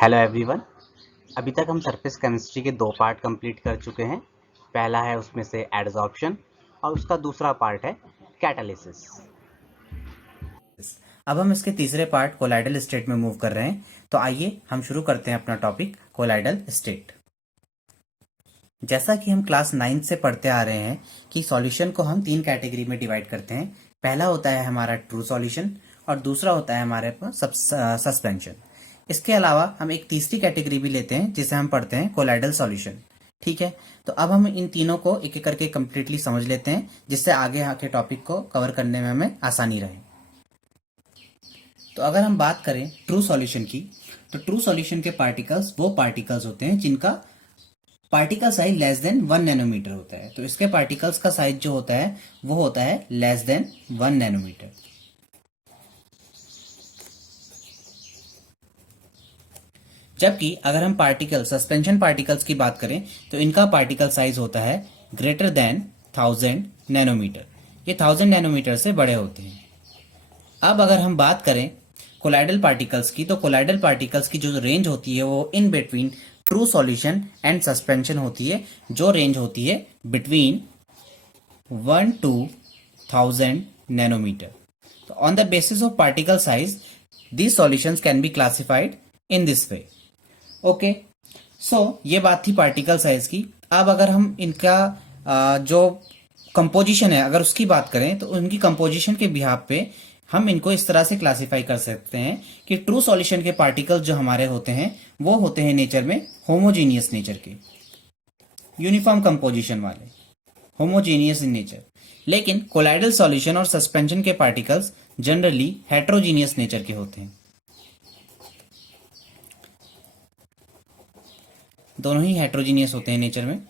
Hello everyone. अभी तक हम सरफेस केमिस्ट्री के 2 पार्ट कंप्लीट कर चुके हैं। पहला है उसमें से एडसॉर्प्शन और उसका दूसरा पार्ट है कैटालिसिस। अब हम इसके तीसरे पार्ट कोलाइडल स्टेट में मूव कर रहे हैं। तो आइए हम शुरू करते हैं अपना टॉपिक कोलाइडल स्टेट। जैसा कि हम क्लास 9 से पढ़ते आ रहे हैं कि सॉल्यूशन को हम 3 कैटेगरी में डिवाइड करते हैं। पहला होता है हमारा ट्रू सॉल्यूशन और दूसरा होता है हमारे पास सस्पेंशन। इसके अलावा हम एक तीसरी कैटेगरी भी लेते हैं जिसे हम पढ़ते हैं कोलाइडल सॉल्यूशन। ठीक है, तो अब हम इन तीनों को एक एक करके कंप्लीटली समझ लेते हैं जिससे आगे आके टॉपिक को कवर करने में हमें आसानी रहे। तो अगर हम बात करें ट्रू सॉल्यूशन की, तो ट्रू सॉल्यूशन के पार्टिकल्स वो पार्टिकल्स होते हैं जिनका particle size less than 1 nanometre होता है। तो इसके पार्टिकल्स का साइज जो होता है वो होता है लेस देन 1 नैनोमीटर। जबकि अगर हम पार्टिकल सस्पेंशन पार्टिकल्स की बात करें तो इनका पार्टिकल साइज होता है ग्रेटर देन 1000 नैनोमीटर। ये 1000 नैनोमीटर से बड़े होते हैं। अब अगर हम बात करें कोलाइडल पार्टिकल्स की, तो कोलाइडल पार्टिकल्स की जो रेंज होती है वो in between true solution and suspension होती है, जो रेंज होती है बिटवीन 1 to 1000 नैनोमीटर। तो on the basis of particle size these solutions can be classified in this way. Okay, so ये बात थी पार्टिकल साइज की। अब अगर हम इनका जो कंपोजिशन है अगर उसकी बात करें तो उनकी कंपोजिशन के बिहाफ पे हम इनको इस तरह से क्लासिफाई कर सकते हैं कि ट्रू सॉल्यूशन के पार्टिकल्स जो हमारे होते हैं वो होते हैं नेचर में होमोजीनियस नेचर के, यूनिफॉर्म कंपोजिशन वाले, होमोजीनियस इन नेचर। लेकिन कोलाइडल सॉल्यूशन और सस्पेंशन के पार्टिकल्स जनरली हेट्रोजीनियस नेचर के होते हैं। दोनों ही हेट्रोजीनियस होते हैं नेचर में।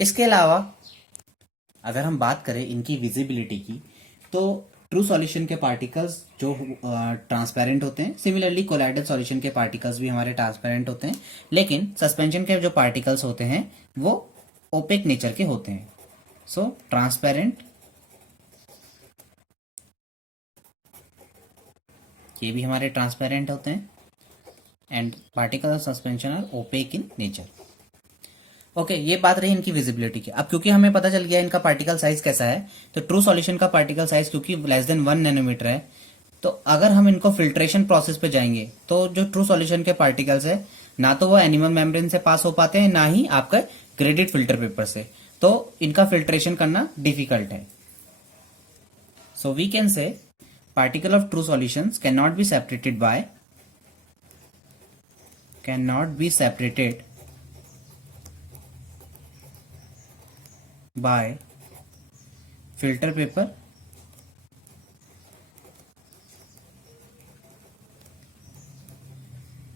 इसके अलावा अगर हम बात करें इनकी विजिबिलिटी की, तो ट्रू सॉल्यूशन के पार्टिकल्स जो ट्रांसपेरेंट होते हैं, सिमिलरली कोलाइडल सॉल्यूशन के पार्टिकल्स भी हमारे ट्रांसपेरेंट होते हैं। लेकिन सस्पेंशन के जो पार्टिकल्स होते हैं वो ओपेक नेचर के होते हैं। सो ट्रांसपेरेंट, ये भी हमारे ट्रांसपेरेंट होते हैं, and particle of suspension are opaque in nature. Okay, ये बात रही इनकी विजिबिलिटी की। अब क्योंकि हमें पता चल गया इनका पार्टिकल साइज कैसा है, तो ट्रू सॉल्यूशन का पार्टिकल साइज क्योंकि लेस देन 1 नैनोमीटर है, तो अगर हम इनको फिल्ट्रेशन प्रोसेस पे जाएंगे तो जो ट्रू सॉल्यूशन के पार्टिकल्स है ना तो वो एनिमल मेम्ब्रेन से पास हो पाते हैं ना ही आपका ग्रेडेड फिल्टर पेपर से, तो इनका फिल्ट्रेशन करना डिफिकल्ट है। So we can say particle of true solutions can not be separated by filter paper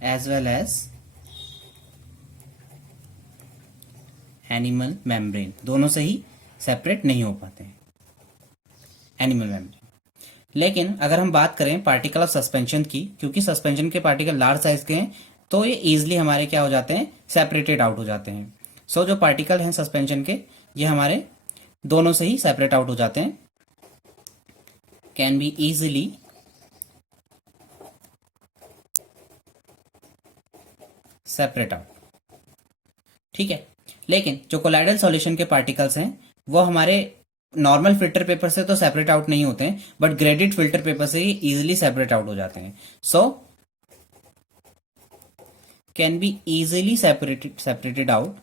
as well as animal membrane. दोनों से ही सेपरेट नहीं हो पाते हैं एनिमल मेम्ब्रेन। लेकिन अगर हम बात करें पार्टिकल ऑफ सस्पेंशन की, क्योंकि सस्पेंशन के पार्टिकल लार्ज साइज के हैं तो ये इजिली हमारे क्या हो जाते हैं, सेपरेटेड आउट हो जाते हैं। सो जो पार्टिकल हैं सस्पेंशन के ये हमारे दोनों से ही सेपरेट आउट हो जाते हैं, can be easily separate out. ठीक है, लेकिन जो कोलाइडल सॉल्यूशन के पार्टिकल्स हैं वो हमारे नॉर्मल फिल्टर पेपर से तो सेपरेट आउट नहीं होते हैं, बट ग्रेडेड फिल्टर पेपर से ही इजिली सेपरेट आउट हो जाते हैं। So can be easily separated out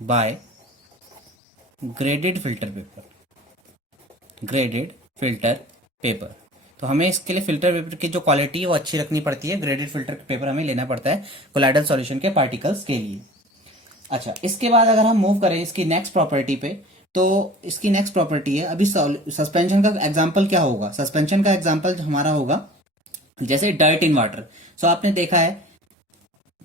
by graded filter paper. तो हमें इसके लिए फिल्टर पेपर की जो क्वालिटी है वो अच्छी रखनी पड़ती है। ग्रेडेड फिल्टर पेपर हमें लेना पड़ता है कोलाइडल सॉल्यूशन के पार्टिकल्स के लिए। अच्छा, इसके बाद अगर हम मूव करें इसकी नेक्स्ट प्रॉपर्टी पे, तो इसकी नेक्स्ट प्रॉपर्टी है, अभी सस्पेंशन का एग्जांपल क्या होगा, सस्पेंशन का एग्जांपल हमारा होगा जैसे डर्ट इन वाटर। सो आपने देखा है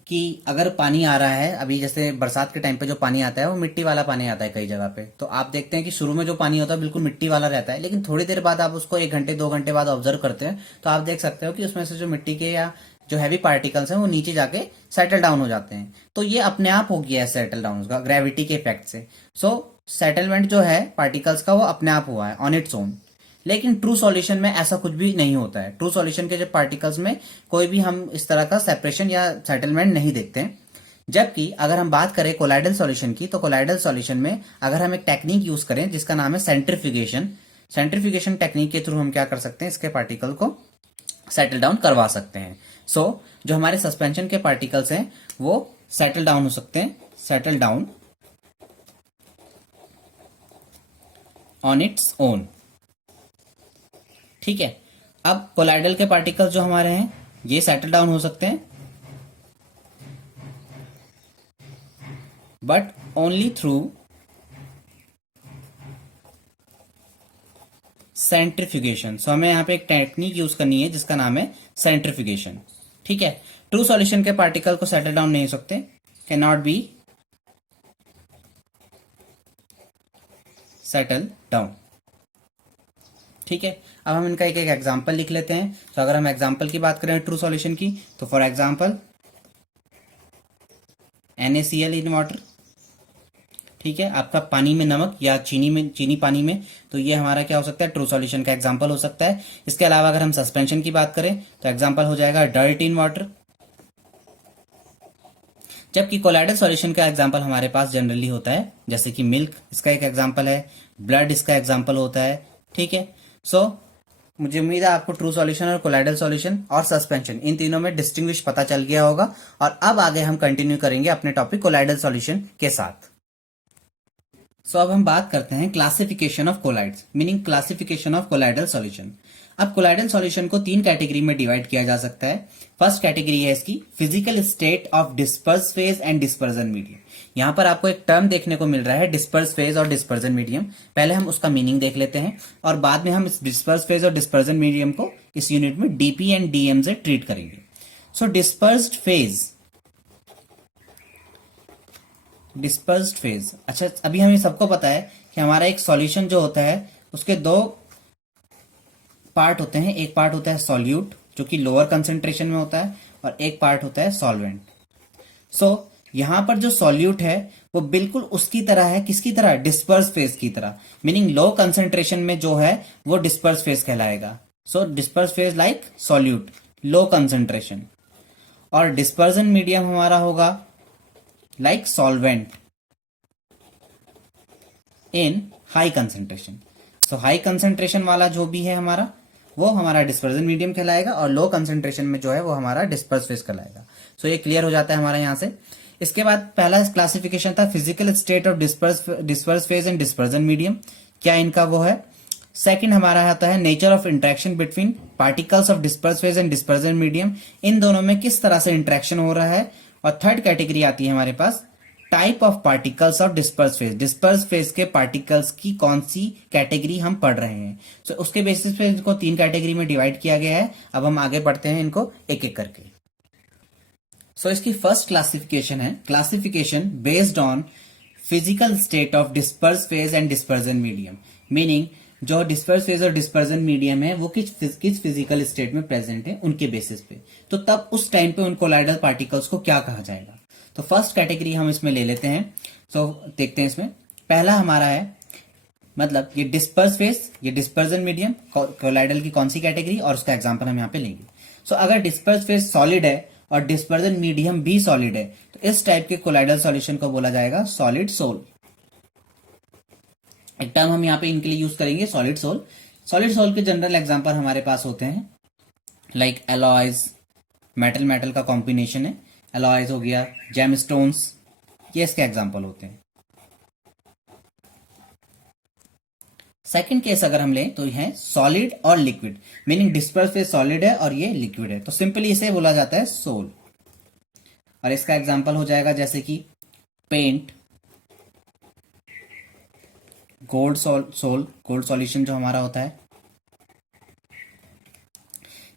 कि अगर पानी आ रहा है, अभी जैसे बरसात के टाइम पे जो पानी आता है वो मिट्टी वाला पानी आता है कई जगह पे, तो आप देखते हैं कि शुरू में जो पानी होता है बिल्कुल मिट्टी वाला रहता है, लेकिन थोड़ी देर बाद आप उसको 1 घंटे 2 घंटे बाद ऑब्जर्व करते हैं तो आप देख सकते हो कि उसमें से जो मिट्टी के या जो हैवी पार्टिकल्स हैं वो नीचे जाके सेटल डाउन हो जाते हैं। तो ये अपने आप हो गया है सेटल डाउन का ग्रेविटी के इफेक्ट से। सो सेटलमेंट जो है पार्टिकल्स का वो अपने आप हुआ है ऑन इट्स ओन। लेकिन ट्रू सॉल्यूशन में ऐसा कुछ भी नहीं होता है। ट्रू सॉल्यूशन के जब पार्टिकल्स में कोई भी हम इस तरह का सेपरेशन या सेटलमेंट नहीं देखते हैं। जबकि अगर हम बात करें कोलाइडल सॉल्यूशन की, तो कोलाइडल सॉल्यूशन में अगर हम एक टेक्निक यूज करें जिसका नाम है सेंट्रीफ्यूगेशन, सेंट्रीफ्यूगेशन टेक्निक के थ्रू हम क्या कर सकते हैं, इसके पार्टिकल को सेटल डाउन करवा सकते हैं। सो जो हमारे सस्पेंशन के पार्टिकल्स हैं वो सेटल डाउन हो सकते हैं, settle down on its own. ठीक है, अब कोलाइडल के पार्टिकल्स जो हमारे हैं ये सेटल डाउन हो सकते हैं, बट ओनली थ्रू सेंट्रीफ्यूगेशन। सो हमें यहां पे एक टेक्निक यूज करनी है जिसका नाम है सेंट्रीफ्यूगेशन। ठीक है, ट्रू सॉल्यूशन के पार्टिकल को सेटल डाउन नहीं हो सकते, can not be settle down. ठीक है, अब हम इनका एक एक एग्जांपल लिख लेते हैं। तो अगर हम एग्जांपल की बात करें ट्रू सॉल्यूशन की, तो for example NaCl in water. ठीक है, आपका पानी में नमक या चीनी पानी में, तो ये हमारा क्या हो सकता है, ट्रू सॉल्यूशन का एग्जांपल हो सकता है। इसके अलावा अगर हम सस्पेंशन की बात करें तो एग्जांपल हो जाएगा डर्ट इन वाटर। जबकि कोलाइडल सॉल्यूशन का एग्जांपल हमारे पास जनरली होता है जैसे कि मिल्क, इसका एक एग्जांपल है, ब्लड इसका एग्जांपल होता है। ठीक है, सो मुझे उम्मीद है आपको ट्रू सॉल्यूशन और कोलाइडल सॉल्यूशन और सस्पेंशन इन तीनों में डिस्टिंग्विश पता चल गया होगा। और अब आगे हम कंटिन्यू करेंगे अपने टॉपिक कोलाइडल सॉल्यूशन के साथ। सो अब हम बात करते हैं classification of colloids, meaning classification of colloidal solution. अब कोलाइडल सॉल्यूशन को 3 कैटेगरी में डिवाइड किया जा सकता है। फर्स्ट कैटेगरी है इसकी physical state of disperse phase and dispersion medium. यहां पर आपको एक टर्म देखने को मिल रहा है डिस्पर्स फेज और डिस्पर्जन मीडियम। पहले हम उसका मीनिंग देख लेते हैं और बाद में हम इस डिस्पर्स फेज और डिस्पर्जन मीडियम को इस यूनिट में डीपी एंड डीएम से ट्रीट करेंगे। सो डिस्पर्स्ड फेज, अच्छा अभी हमें सबको पता है कि हमारा एक सॉल्यूशन जो होता है उसके 2 पार्ट होते हैं। एक पार्ट होता है सॉल्यूट जो कि लोअर कंसेंट्रेशन में होता है और एक पार्ट होता है सॉल्वेंट। सो यहां पर जो सॉल्यूट है वो बिल्कुल उसकी तरह है, किसकी तरह, डिस्पर्स फेज की तरह, मीनिंग लो कंसेंट्रेशन में जो है वो डिस्पर्स फेज कहलाएगा। So disperse phase like solute, low concentration. और डिस्पर्जन मीडियम हमारा होगा like solvent in high concentration. So high concentration वाला जो भी है हमारा वो हमारा डिस्पर्जन मीडियम कहलाएगा और लो कंसेंट्रेशन में जो है वो हमारा डिस्पर्स फेज कहलाएगा। सो ये क्लियर हो जाता है हमारा यहां से। इसके बाद पहला क्लासिफिकेशन था physical state of disperse phase and dispersion medium, क्या इनका वो है। सेकंड हमारा आता है nature of interaction between particles of disperse phase and dispersion medium, इन दोनों में किस तरह से इंटरेक्शन हो रहा है। और थर्ड कैटेगरी आती है हमारे पास type of particles of disperse phase, disperse phase के पार्टिकल्स की कौन सी कैटेगरी हम पढ़ रहे हैं। सो उसके बेसिस पे इनको 3 कैटेगरी में डिवाइड किया गया है। अब हम आगे बढ़ते हैं इनको एक एक करके। सो इसकी फर्स्ट क्लासिफिकेशन है classification based on physical state of disperse phase and dispersion medium, meaning जो डिस्पर्स फेज और डिस्पर्जन मीडियम है वो किस फिजिकल स्टेट में प्रेजेंट है उनके बेसिस पे, तो तब उस टाइम पे उन कोलाइडल पार्टिकल्स को क्या कहा जाएगा। तो फर्स्ट कैटेगरी हम इसमें ले लेते हैं। सो देखते हैं इसमें पहला हमारा है, मतलब ये डिस्पर्स फेज, ये डिस्पर्जन मीडियम, कोलाइडल की कौन सी कैटेगरी और उसका एग्जांपल हम यहाँ पे लेंगे। सो अगर डिस्पर्स फेज सॉलिड है और डिस्पर्जन मीडियम भी सॉलिड है तो इस टाइप के कोलाइडल सॉल्यूशन को बोला जाएगा सॉलिड सोल। एक टर्म हम यहाँ पे इनके लिए यूज करेंगे सॉलिड सोल। सॉलिड सोल के जनरल एग्जांपल हमारे पास होते हैं लाइक एलॉयज, मेटल का कॉम्बिनेशन है, एलॉयज हो गया, जेमस्टोन्स, ये इसके एग्जांपल होते हैं। सेकंड केस अगर हम लें तो ये है सॉलिड और liquid, meaning disperse phase solid है और ये लिक्विड है, तो सिंपली इसे बोला जाता है सोल। और इसका एग्जांपल हो जाएगा जैसे कि पेंट, गोल्ड गोल्ड सॉल्यूशन जो हमारा होता है।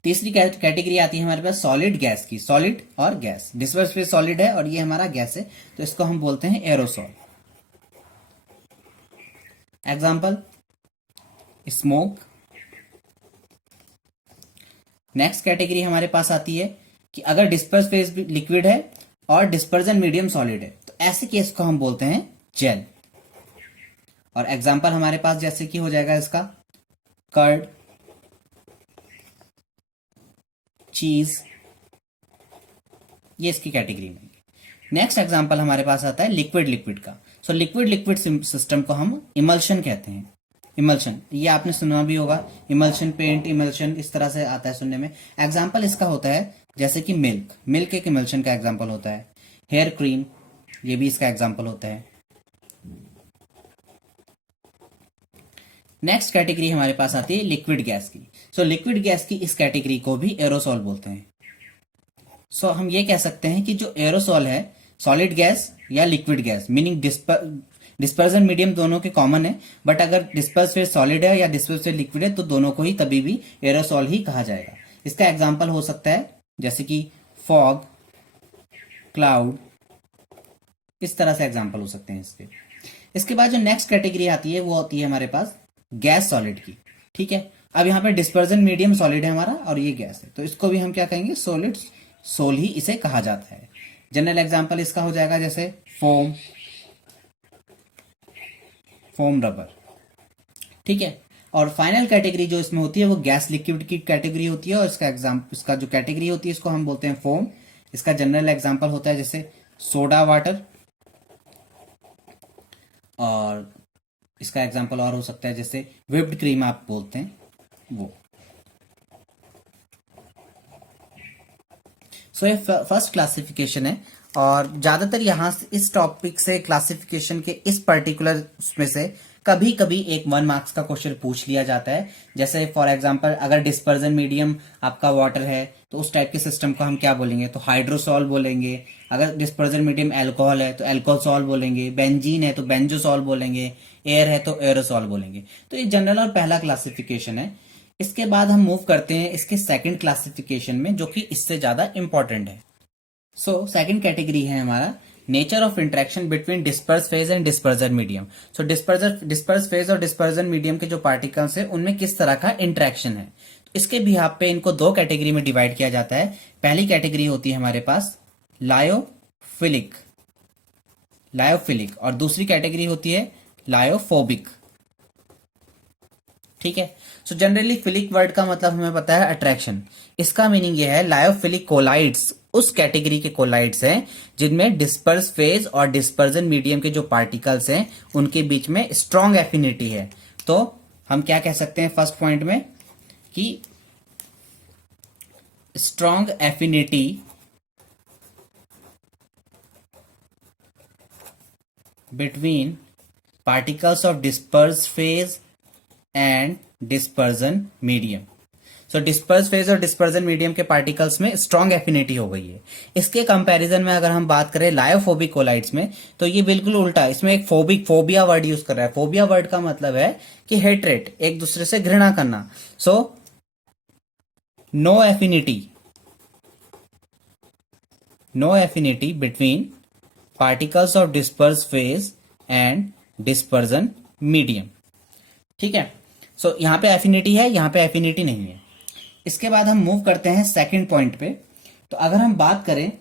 तीसरी कैटेगरी आती है हमारे पास सॉलिड गैस की, सॉलिड और गैस, डिस्पर्स फेज सॉलिड है और ये हमारा गैस है तो इसको हम बोलते हैं aerosol. Example smoke. Next category हमारे पास आती है कि अगर डिस्पर्स फेज लिक्विड है और डिस्पर्जन मीडियम सॉलिड है तो ऐसे केस को हम बोलते हैं जेल। और एग्जाम्पल हमारे पास जैसे कि हो जाएगा इसका कर्ड, चीज, ये इसकी कैटेगरी में। नेक्स्ट एग्जाम्पल हमारे पास आता है लिक्विड लिक्विड का। सो लिक्विड लिक्विड सिस्टम को हम इमल्शन कहते हैं। इमल्शन ये आपने सुना भी होगा, इमल्शन पेंट, इमल्शन इस तरह से आता है सुनने में। एग्जाम्पल इसका होता है जैसे कि मिल्क, मिल्क एक इमल्शन का एग्जाम्पल होता है। हेयर क्रीम, ये भी इसका एग्जाम्पल होता है। नेक्स्ट कैटेगरी हमारे पास आती है लिक्विड गैस की। सो लिक्विड गैस की इस कैटेगरी को भी एरोसॉल बोलते हैं। सो हम ये कह सकते हैं कि जो एरोसॉल है, सॉलिड गैस या liquid gas, meaning dispersion medium दोनों के कॉमन है, बट अगर डिस्पर्स फिर सॉलिड है या डिस्पर्स फिर लिक्विड है तो दोनों को ही तभी भी एरोसॉल ही कहा जाएगा। इसका एग्जाम्पल हो सकता है जैसे कि फॉग, क्लाउड, इस तरह से एग्जाम्पल हो सकते हैं इसके। इसके बाद जो नेक्स्ट कैटेगरी आती है वो होती है हमारे पास गैस सॉलिड की। ठीक है, अब यहाँ पे डिस्पर्जन मीडियम सॉलिड है हमारा और ये गैस है, तो इसको भी हम क्या कहेंगे, सॉलिड सोल ही इसे कहा जाता है। जनरल एग्जाम्पल इसका हो जाएगा जैसे फोम, फोम रबर। ठीक है, और फाइनल कैटेगरी जो इसमें होती है वो गैस लिक्विड की कैटेगरी होती है, और इसका जो कैटेगरी होती है इसको हम बोलते हैं फोम। इसका जनरल एग्जाम्पल होता है जैसे सोडा वाटर, और इसका एग्जाम्पल और हो सकता है जैसे व्हिप्ड क्रीम आप बोलते हैं वो। सो ये फर्स्ट क्लासिफिकेशन है, और ज्यादातर यहाँ से इस टॉपिक से क्लासिफिकेशन के इस पर्टिकुलर उसमें से कभी कभी एक 1 मार्क्स का क्वेश्चन पूछ लिया जाता है। जैसे फॉर एग्जांपल अगर डिस्पर्जन मीडियम आपका वाटर है तो उस टाइप के सिस्टम को हम क्या बोलेंगे, तो हाइड्रोसॉल बोलेंगे। अगर डिस्पर्जन मीडियम अल्कोहल है तो अल्कोहल बोलेंगे, बेंजीन है तो बेंजोसॉल बोलेंगे, एयर है तो एरोसॉल बोलेंगे। तो ये जनरल और पहला क्लासिफिकेशन है। इसके बाद हम मूव करते हैं इसके सेकंड क्लासिफिकेशन में, जो कि इससे ज्यादा इंपॉर्टेंट है। सो सेकंड कैटेगरी है हमारा nature of interaction between disperse phase and dispersion medium. So disperse phase और डिस्पर्जन मीडियम के जो पार्टिकल्स है उनमें किस तरह का इंटरेक्शन है। तो इसके बिहाफ पे इनको 2 कैटेगरी में डिवाइड किया जाता है। पहली कैटेगरी होती है हमारे पास लायोफिलिक, और दूसरी कैटेगरी होती है लायोफोबिक। ठीक है, सो जनरली फिलिक वर्ड का मतलब हमें पता है अट्रैक्शन। इसका मीनिंग यह है लायोफिलिक कोलाइड्स उस कैटेगरी के कोलाइड्स हैं जिनमें डिस्पर्स फेज और डिस्पर्जन मीडियम के जो पार्टिकल्स हैं उनके बीच में स्ट्रॉन्ग एफिनिटी है। तो हम क्या कह सकते हैं फर्स्ट पॉइंट में कि strong affinity between particles of disperse phase and dispersion medium. So disperse phase और डिस्पर्जन मीडियम के पार्टिकल्स में स्ट्रॉन्ग एफिनिटी हो गई है। इसके कंपैरिजन में अगर हम बात करें लायोफोबिक कोलाइड्स में तो ये बिल्कुल उल्टा, इसमें एक फोबिया वर्ड यूज कर रहा है। फोबिया वर्ड का मतलब है कि हेट्रेट, एक दूसरे से घृणा करना। So no affinity between particles of disperse phase and dispersion medium. ठीक है, सो यहां पे एफिनिटी है, यहां पे एफिनिटी नहीं है। इसके बाद हम मूव करते हैं सेकंड पॉइंट पे। तो अगर हम बात करें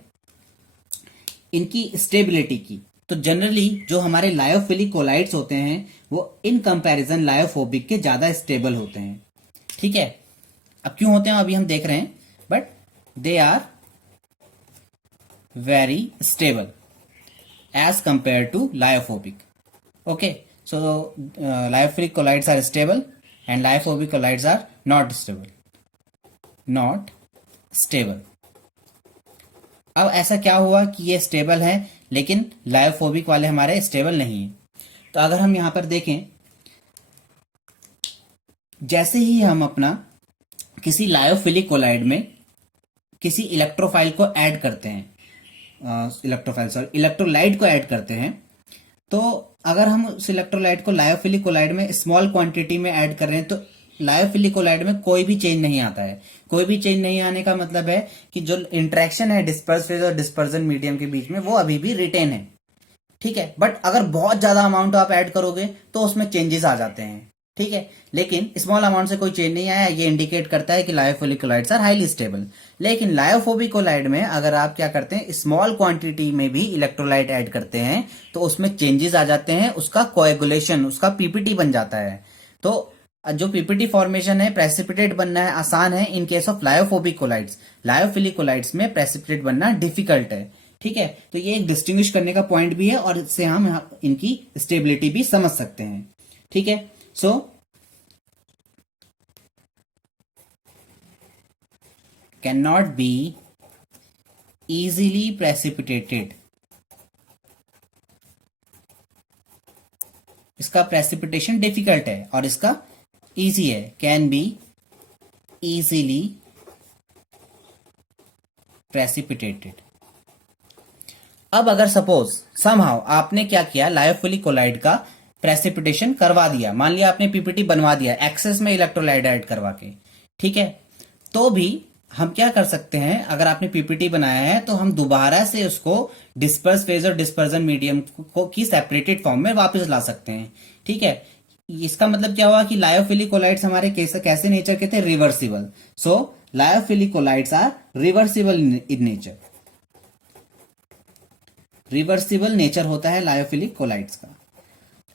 इनकी स्टेबिलिटी की, तो जनरली जो हमारे लायोफिलिक कोलाइड्स होते हैं वो इन कंपैरिजन लायोफोबिक के ज्यादा स्टेबल होते हैं। ठीक है, अब क्यों होते हैं अभी हम देख रहे हैं, but they are very stable as compare to lyophobic. Okay, so lyophilic colloids are stable and lyophobic colloids are not stable। अब ऐसा क्या हुआ कि ये स्टेबल है लेकिन लायोफोबिक वाले हमारे स्टेबल नहीं है। तो अगर हम यहां पर देखें, जैसे ही हम अपना किसी लायोफिलिक कोलाइड में किसी इलेक्ट्रोफाइल को ऐड करते हैं, इलेक्ट्रोलाइट को ऐड करते हैं, तो अगर हम उस इलेक्ट्रोलाइट को लायोफिलिक कोलाइड में स्मॉल क्वांटिटी में ऐड कर रहे हैं तो लायोफिलिक कोलाइड में कोई भी चेंज नहीं आता है। कोई भी चेंज नहीं आने का मतलब है कि जो इंटरेक्शन है डिस्पर्स फेज और डिस्पर्जन मीडियम के बीच में वो अभी भी रिटेन है। ठीक है, बट अगर बहुत ज्यादा अमाउंट आप ऐड करोगे तो उसमें चेंजेस आ जाते हैं। ठीक है, लेकिन स्मॉल अमाउंट से कोई चेंज नहीं आया, ये इंडिकेट करता है कि lyophilic colloids are highly stable. लेकिन लायोफोबिक कोलाइड में अगर आप क्या करते हैं, स्मॉल क्वांटिटी में भी इलेक्ट्रोलाइट ऐड करते हैं तो उसमें चेंजेस आ जाते हैं, उसका कोएगुलेशन, उसका पीपीटी बन जाता है। तो जो पीपीटी फॉर्मेशन है, प्रेसिपिटेट बनना है आसान है in case of lyophobic colloids. Lyophilic colloids में प्रेसिपिटेट बनना डिफिकल्ट है। ठीक है, तो ये एक डिस्टिंग्विश करने का पॉइंट भी है और इससे हम इनकी स्टेबिलिटी भी समझ सकते हैं। ठीक है, so can not B easily precipitated, इसका प्रेसिपिटेशन डिफिकल्ट है और इसका इजी है, कैन बी इजीली प्रेसिपिटेटेड। अब अगर सपोज समहाउ आपने क्या किया, लायोफिलिक कोलाइड का प्रेसिपिटेशन करवा दिया, मान लिया आपने पीपीटी बनवा दिया एक्सेस में इलेक्ट्रोलाइट ऐड करवा के, ठीक है, तो भी हम क्या कर सकते हैं, अगर आपने पीपीटी बनाया है तो हम दोबारा से उसको डिस्पर्स फेज और डिस्पर्जन मीडियम को की सेपरेटेड फॉर्म में वापस ला सकते हैं। ठीक है, इसका मतलब क्या हुआ कि लायोफिलिक कोलाइड्स हमारे कैसे नेचर के थे, reversible. So lyophilic colloids are reversible in nature, reversible nature होता है लायोफिलिक कोलाइड्स का।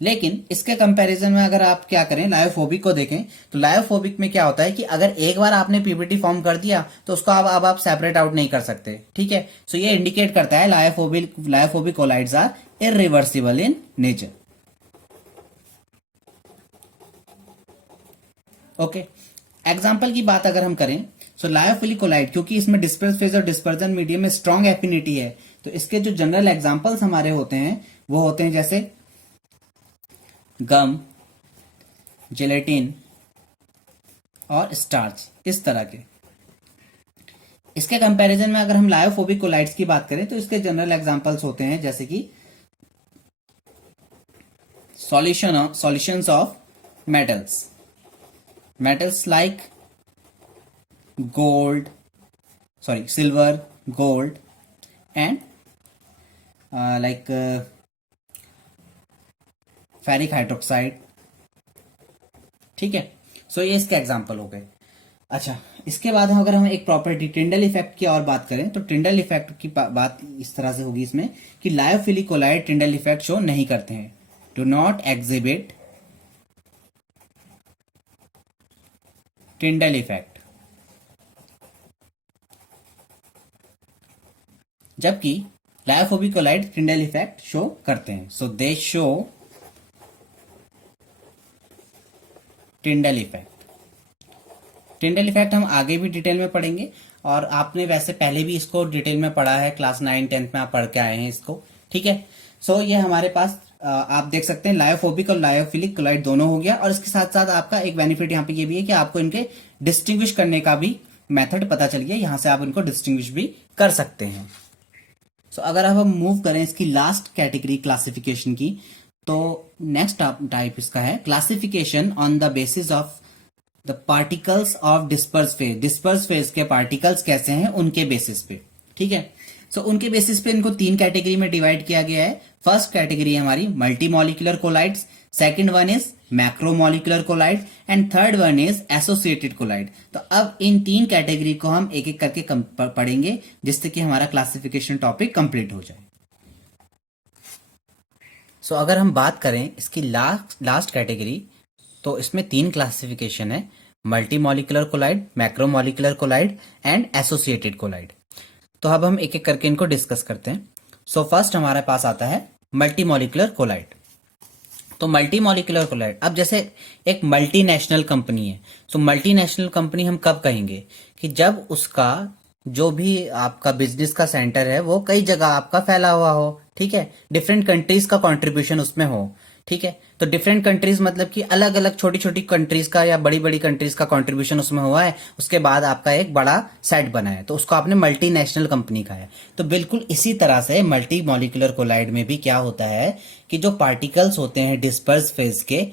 लेकिन इसके कंपैरिजन में अगर आप क्या करें, लायोफोबिक को देखें, तो लायोफोबिक में क्या होता है कि अगर एक बार आपने पीपीटी फॉर्म कर दिया तो उसको अब आप सेपरेट आउट नहीं कर सकते। ठीक है, सो ये इंडिकेट करता है lyophobic colloids are irreversible in nature. Okay, example की बात अगर हम करें, सो लायोफिलिक कोलाइड क्योंकि इसमें डिस्पर्स फेज और डिस्पर्जन मीडियम में स्ट्रॉन्ग एफिनिटी है, तो इसके जो जनरल एग्जाम्पल्स हमारे होते हैं वो होते हैं जैसे गम, जेलेटिन और स्टार्च, इस तरह के। इसके कंपैरिजन में अगर हम लायोफोबिक कोलाइड्स की बात करें तो इसके जनरल एग्जांपल्स होते हैं जैसे कि solutions of metals like silver, gold and like ferric hydroxide. ठीक है, सो ये इसके एग्जांपल हो गए। अच्छा, इसके बाद अगर हम एक प्रॉपर्टी टिंडल इफेक्ट की और बात करें तो टिंडल इफेक्ट की बात इस तरह से होगी इसमें कि lyophilic colloid Tyndall effect show नहीं करते हैं, do not exhibit Tyndall effect, जबकि lyophobic colloid Tyndall effect show करते हैं। So they show Tyndall effect. Tyndall effect हम आगे भी डिटेल में पढ़ेंगे और आपने वैसे पहले भी इसको डिटेल में पढ़ा है, क्लास 9-10 में आप पढ़ के आए हैं इसको। ठीक है, सो ये हमारे पास आप देख सकते हैं लायोफोबिक और लायोफिलिक कोलाइड दोनों हो गया, और इसके साथ साथ आपका एक बेनिफिट यहाँ पे ये भी है कि आपको इनके डिस्टिंग्विश करने का भी मेथड पता चल गया, यहां से आप इनको डिस्टिंग्विश भी कर सकते हैं। सो अगर अब हम मूव करें इसकी लास्ट कैटेगरी क्लासिफिकेशन की, तो नेक्स्ट टाइप इसका है classification on the basis of the particles of disperse phase. Disperse phase के पार्टिकल्स कैसे हैं उनके बेसिस पे। ठीक है, सो उनके बेसिस पे इनको 3 कैटेगरी में डिवाइड किया गया है। फर्स्ट कैटेगरी हमारी multi molecular colloids, second one is macromolecular colloid and third one is associated colloid. तो अब इन 3 कैटेगरी को हम एक एक करके पढ़ेंगे जिससे कि हमारा क्लासिफिकेशन टॉपिक कंप्लीट हो जाए। सो अगर हम बात करें इसकी लास्ट कैटेगरी, तो इसमें 3 क्लासिफिकेशन है, multi molecular colloid, macromolecular colloid and associated colloid. तो अब हम एक एक करके इनको डिस्कस करते हैं। सो फर्स्ट हमारे पास आता है मल्टी मॉलिक्यूलर कोलाइड। तो मल्टी मॉलिक्यूलर कोलाइड, अब जैसे एक मल्टीनेशनल कंपनी है, तो मल्टीनेशनल कंपनी हम कब कहेंगे कि जब उसका जो भी आपका बिजनेस का सेंटर है वो कई जगह आपका फैला हुआ हो। ठीक है, डिफरेंट कंट्रीज का कंट्रीब्यूशन उसमें हो। ठीक है, तो डिफरेंट कंट्रीज मतलब कि अलग अलग छोटी छोटी कंट्रीज का या बड़ी बड़ी कंट्रीज का कंट्रीब्यूशन उसमें हुआ है, उसके बाद आपका एक बड़ा सेट बना है, तो उसको आपने मल्टीनेशनल कंपनी कहा है। तो बिल्कुल इसी तरह से मल्टी मॉलिक्यूलर कोलाइड में भी क्या होता है कि जो पार्टिकल्स होते हैं डिस्पर्स फेज के,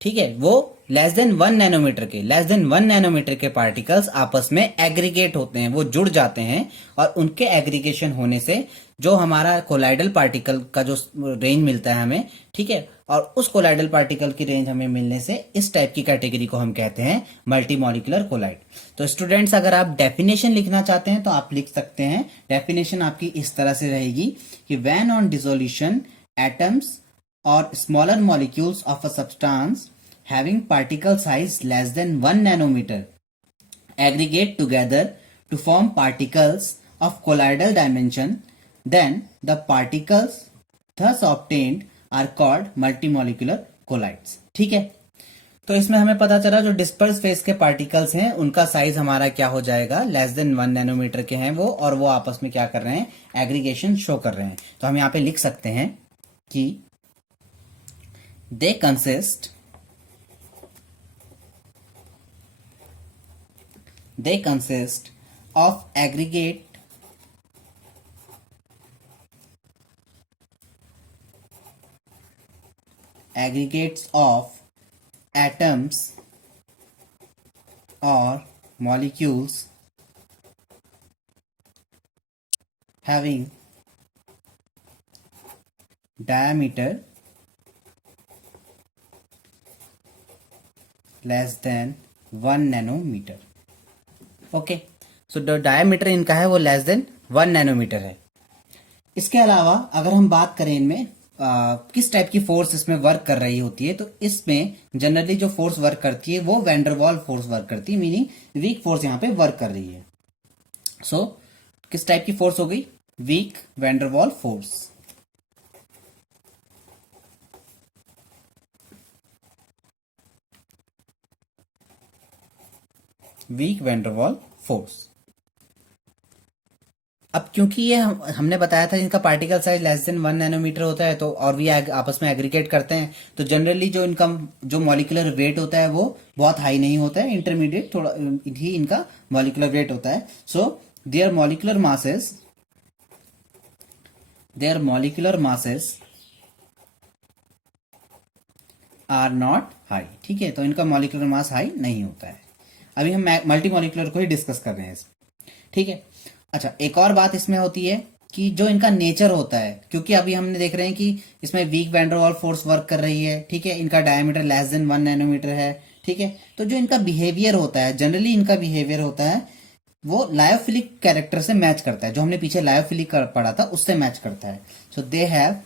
ठीक है, वो लेस देन 1 नैनोमीटर के पार्टिकल्स आपस में एग्रीगेट होते हैं, वो जुड़ जाते हैं, और उनके एग्रीगेशन होने से जो हमारा कोलाइडल पार्टिकल का जो रेंज मिलता है हमें, ठीक है, और उस कोलाइडल पार्टिकल की रेंज हमें मिलने से इस टाइप की कैटेगरी को हम कहते हैं मल्टीमॉलिक्यूलर कोलाइड। तो स्टूडेंट्स, अगर आप डेफिनेशन लिखना चाहते हैं तो आप लिख सकते हैं। डेफिनेशन आपकी इस तरह से रहेगी कि when on dissolution atoms or smaller molecules of a substance having particle size less than 1 nanometer aggregate together to form particles of colloidal dimension, then the particles thus obtained are called multimolecular colloids। ठीक है, तो इसमें हमें पता चला जो disperse phase के particles हैं उनका साइज हमारा क्या हो जाएगा, लेस देन 1 नैनोमीटर के हैं वो, और वो आपस में क्या कर रहे हैं, एग्रीगेशन शो कर रहे हैं। तो हम यहाँ पे लिख सकते हैं कि they consist of aggregates of atoms or molecules having diameter less than 1 nanometre. Okay, so the diameter इनका है वो लेस देन 1 नैनोमीटर है। इसके अलावा अगर हम बात करें इनमें किस टाइप की फोर्स इसमें वर्क कर रही होती है, तो इसमें जनरली जो फोर्स वर्क करती है वो वैंडरवाल फोर्स वर्क करती है, मीनिंग वीक फोर्स यहाँ पे वर्क कर रही है। सो किस टाइप की फोर्स हो गई, weak van der Waals force. Weak van der Waals force. अब क्योंकि ये हमने बताया था इनका particle size less than 1 nanometre होता है, तो और भी आपस में एग्रीगेट करते हैं, तो जनरली जो इनका जो मॉलिक्यूलर वेट होता है वो बहुत हाई नहीं होता है, इंटरमीडिएट थोड़ा ही इनका मॉलिक्यूलर वेट होता है। So their molecular masses are not high. ठीक है, तो इनका मॉलिक्यूलर मास हाई नहीं होता है। अभी हम मल्टी मॉलिक्यूलर को ही डिस्कस कर रहे हैं इसमें। ठीक है, अच्छा, एक और बात इसमें होती है कि जो इनका नेचर होता है, क्योंकि अभी हमने देख रहे हैं कि इसमें वीक वैंडरवाल फोर्स वर्क कर रही है, ठीक है, इनका डायमीटर लेस देन 1 नैनोमीटर है, ठीक है, तो जो इनका बिहेवियर होता है, जनरली इनका बिहेवियर होता है वो लायोफिलिक कैरेक्टर से मैच करता है, जो हमने पीछे लायोफिलिक पढ़ा था उससे मैच करता है। So they have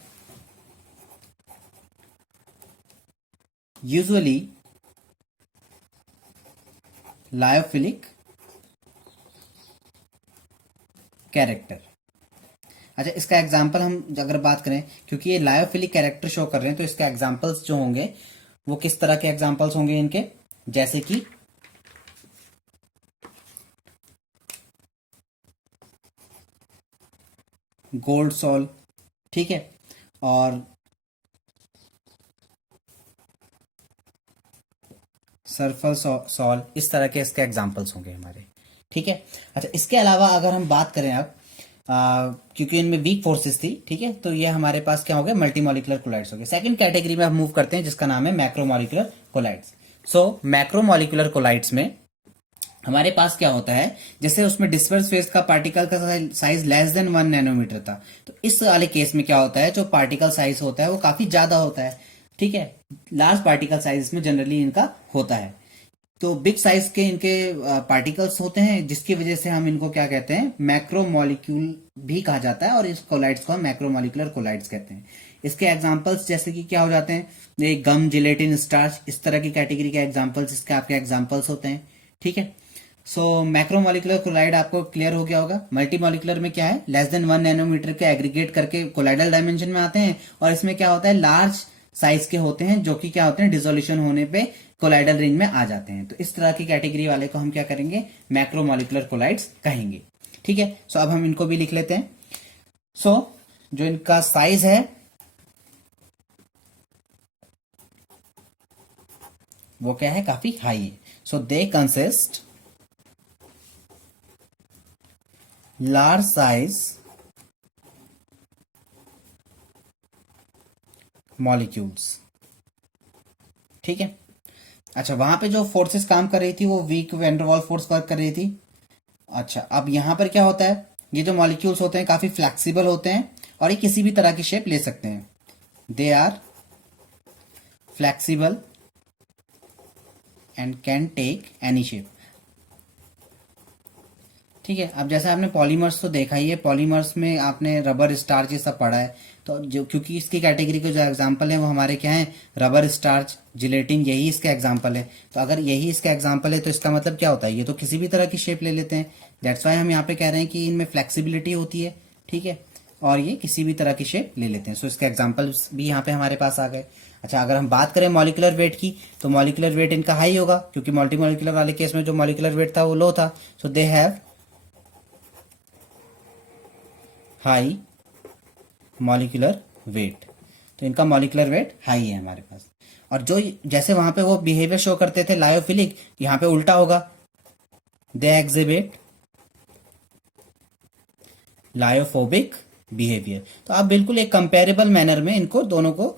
usually lyophilic character. अच्छा, इसका एग्जाम्पल हम अगर बात करें, क्योंकि ये लायोफिलिक कैरेक्टर शो कर रहे हैं, तो इसके एग्जाम्पल्स जो होंगे वो किस तरह के एग्जाम्पल्स होंगे इनके, जैसे कि गोल्ड सॉल, ठीक है, और सल्फर सॉल, इस तरह के इसके एग्जाम्पल्स होंगे हमारे। ठीक है, अच्छा, इसके अलावा अगर हम बात करें अब, क्योंकि इनमें वीक फोर्सेस थी, ठीक है, तो ये हमारे पास क्या हो गया, मल्टीमॉलिक्यूलर कोलाइड्स हो गए। सेकंड कैटेगरी में हम मूव करते हैं जिसका नाम है मैक्रोमॉलिक्यूलर कोलाइड्स। सो मैक्रोमॉलिक्यूलर कोलाइड्स में हमारे पास क्या होता है, जैसे उसमें डिस्पर्स फेज का पार्टिकल का साइज लेस देन 1 नैनोमीटर था, तो इस वाले केस में क्या होता है, जो पार्टिकल साइज होता है वो काफी ज्यादा होता है। ठीक है, लार्ज पार्टिकल साइज में जनरली इनका होता है, तो बिग साइज के इनके पार्टिकल्स होते हैं, जिसकी वजह से हम इनको क्या कहते हैं, मैक्रोमॉलिक्यूल भी कहा जाता है, और इस कोलाइड्स को हम मैक्रोमॉलिक्यूलर कोलाइड्स कहते हैं। इसके एग्जांपल्स जैसे कि क्या हो जाते हैं, ये गम, जिलेटिन, स्टार्च, इस तरह की कैटेगरी के एग्जांपल्स इसके आपके एग्जांपल्स होते हैं। ठीक है, सो मैक्रोमॉलिक्यूलर कोलाइड आपको क्लियर हो गया होगा। मल्टीमॉलिक्यूलर में क्या है, लेस देन 1 नैनोमीटर के एग्रीगेट करके कोलाइडल डायमेंशन में आते हैं, और इसमें क्या होता है, लार्ज साइज के होते हैं, जो कि क्या होते हैं, डिसोल्यूशन होने पे कोलाइडल रेंज में आ जाते हैं। तो इस तरह की कैटेगरी वाले को हम क्या करेंगे, मैक्रोमॉलिक्यूलर कोलाइड्स कहेंगे। ठीक है, सो अब हम इनको भी लिख लेते हैं। सो जो इनका साइज है वो क्या है, काफी हाई है। So they consist large size molecules. ठीक है, अच्छा, वहां पे जो फोर्सेस काम कर रही थी वो वीक वैन डर वाल फोर्स वर्क कर रही थी। अच्छा, अब यहाँ पर क्या होता है, ये जो मॉलिक्यूल्स होते हैं काफी फ्लेक्सिबल होते हैं और ये किसी भी तरह की शेप ले सकते हैं। They are flexible and can take any shape. ठीक है, अब जैसे आपने पॉलीमर्स तो देखा ही है, पॉलीमर्स में आपने रबर स्टार्च ये सब पढ़ा है, तो जो क्योंकि इसकी कैटेगरी के जो एग्जांपल है वो हमारे क्या है, रबर स्टार्च, जिलेटिन, यही इसका एग्जांपल है। तो अगर यही इसका एग्जांपल है तो इसका मतलब क्या होता है, ये तो किसी भी तरह की शेप ले लेते हैं। दैट्स वाई हम यहाँ पे कह रहे हैं कि इनमें फ्लेक्सिबिलिटी होती है। ठीक है, और ये किसी भी तरह की शेप ले लेते हैं। सो इसके एग्जाम्पल्स भी यहाँ पे हमारे पास आ गए। अच्छा, अगर हम बात करें मॉलिकुलर वेट की, तो मॉलिकुलर वेट इनका हाई होगा, क्योंकि मल्टी मॉलिकुलर वाले केस में जो मॉलिकुलर वेट था वो लो था। So they have high molecular weight, तो इनका मॉलिक्यूलर वेट हाई है हमारे पास। और जो जैसे वहां पे वो बिहेवियर शो करते थे लायोफिलिक, यहाँ पे उल्टा होगा, दे एग्जिबिट लायोफोबिक बिहेवियर। तो आप बिल्कुल एक कंपेरेबल मैनर में इनको दोनों को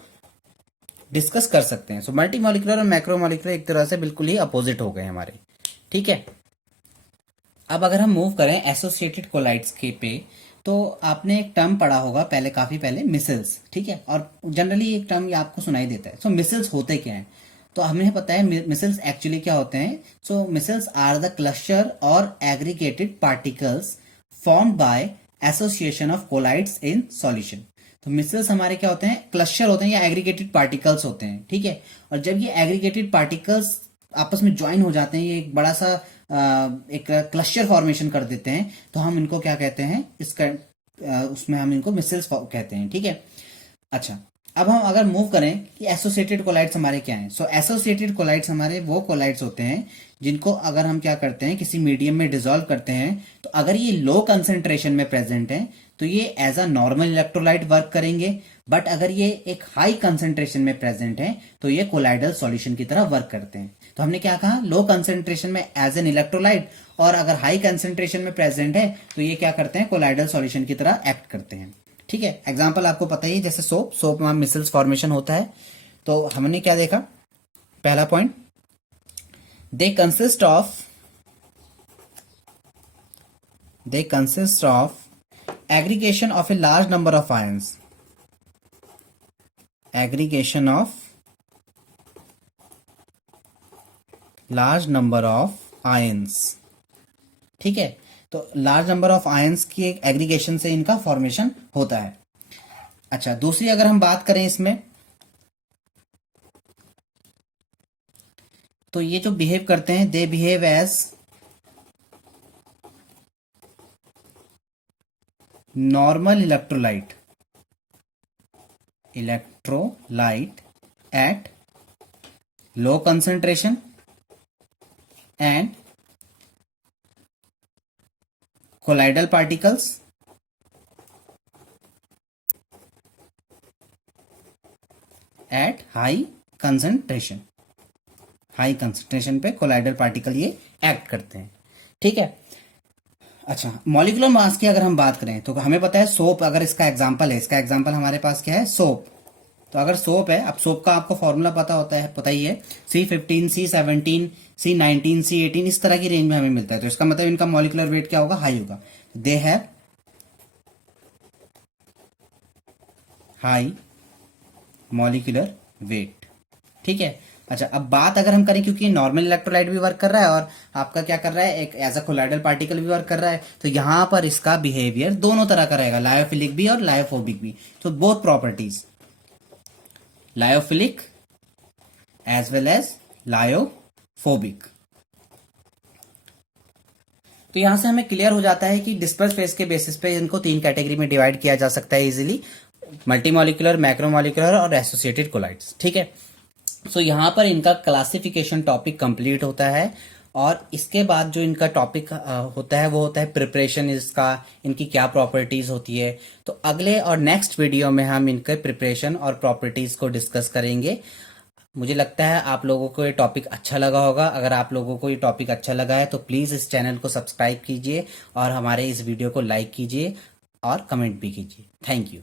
डिस्कस कर सकते हैं। सो मल्टी मॉलिक्यूलर और मैक्रो मॉलिक्यूलर एक तरह से बिल्कुल ही अपोजिट हो गए हमारे। ठीक है, अब अगर हम मूव करें एसोसिएटेड कोलाइड्स के पे, तो आपने एक टर्म पढ़ा होगा पहले, काफी पहले, मिसल्स। ठीक है, और जनरली एक टर्म ये आपको सुनाई देता है। सो मिसल्स होते क्या हैं, तो हमें पता है मिसल्स एक्चुअली क्या होते हैं। सो मिसल्स आर द क्लस्टर और aggregated particles formed by association of colloids in solution. तो मिसल्स हमारे क्या होते हैं, क्लस्टर होते हैं या एग्रीगेटेड पार्टिकल्स होते हैं। ठीक है, और जब ये एग्रीगेटेड पार्टिकल्स आपस में ज्वाइन हो जाते हैं, ये एक बड़ा सा एक क्लस्टर फॉर्मेशन कर देते हैं, तो हम इनको क्या कहते हैं, इसका उसमें हम इनको मिसल्स कहते हैं। ठीक है, अच्छा, अब हम अगर मूव करें कि एसोसिएटेड कोलाइड्स हमारे क्या हैं। सो एसोसिएटेड कोलाइड्स हमारे वो कोलाइड्स होते हैं जिनको अगर हम क्या करते हैं, किसी मीडियम में डिसॉल्व करते हैं, तो अगर ये लो कंसेंट्रेशन में प्रेजेंट है तो ये as a normal electrolyte work करेंगे, बट अगर ये एक हाई कंसेंट्रेशन में प्रेजेंट है तो ये कोलाइडल सॉल्यूशन की तरह वर्क करते हैं। तो हमने क्या कहा, लो कंसेंट्रेशन में एज एन इलेक्ट्रोलाइट, और अगर हाई कंसेंट्रेशन में प्रेजेंट है तो ये क्या करते हैं, कोलाइडल सॉल्यूशन की तरह एक्ट करते हैं। ठीक है, एग्जांपल आपको पता ही है, जैसे सोप में मिसल्स फॉर्मेशन होता है। तो हमने क्या देखा, पहला point, they consist of aggregation of a large number of ions, aggregation of large number of ions. ठीक है, तो लार्ज नंबर ऑफ आयंस की एक एग्रीगेशन से इनका फॉर्मेशन होता है। अच्छा, दूसरी अगर हम बात करें इसमें, तो ये जो बिहेव करते हैं, they behave as normal electrolyte at low concentration and colloidal particles at high concentration. High concentration पे कोलाइडल पार्टिकल ये एक्ट करते हैं। ठीक है, अच्छा, मॉलिक्यूलर मास की अगर हम बात करें तो हमें पता है सोप अगर इसका एग्जांपल है, इसका एग्जांपल हमारे पास क्या है, सोप। तो अगर सोप है, अब सोप का आपको फॉर्मूला पता ही है, C15, C17, C19, C18, इस तरह की रेंज में हमें मिलता है। तो इसका मतलब इनका मॉलिक्यूलर वेट क्या होगा, हाई होगा। दे हैव हाई मॉलिक्यूलर वेट। ठीक है, अच्छा, अब बात अगर हम करें, क्योंकि नॉर्मल इलेक्ट्रोलाइट भी वर्क कर रहा है और आपका क्या कर रहा है, एक एज अ कोलाइडल पार्टिकल भी वर्क कर रहा है, तो यहां पर इसका बिहेवियर दोनों तरह का रहेगा, लायोफिलिक भी और लायोफोबिक भी। तो both properties, lyophilic as well as lyophobic. तो यहां से हमें क्लियर हो जाता है कि डिस्पर्स फेज के बेसिस पे इनको 3 कैटेगरी में डिवाइड किया जा सकता है इजीली, मल्टीमॉलिक्यूलर, मैक्रोमॉलिक्यूलर और एसोसिएटेड कोलाइड्स। ठीक है, सो यहाँ पर इनका क्लासिफिकेशन टॉपिक कंप्लीट होता है, और इसके बाद जो इनका टॉपिक होता है वो होता है प्रिपरेशन, इसका इनकी क्या प्रॉपर्टीज होती है। तो अगले और नेक्स्ट वीडियो में हम इनके प्रिपरेशन और प्रॉपर्टीज को डिस्कस करेंगे। मुझे लगता है आप लोगों को ये टॉपिक अच्छा लगा होगा। अगर आप लोगों को ये टॉपिक अच्छा लगा है तो प्लीज़ इस चैनल को सब्सक्राइब कीजिए और हमारे इस वीडियो को लाइक कीजिए और कमेंट भी कीजिए। Thank you.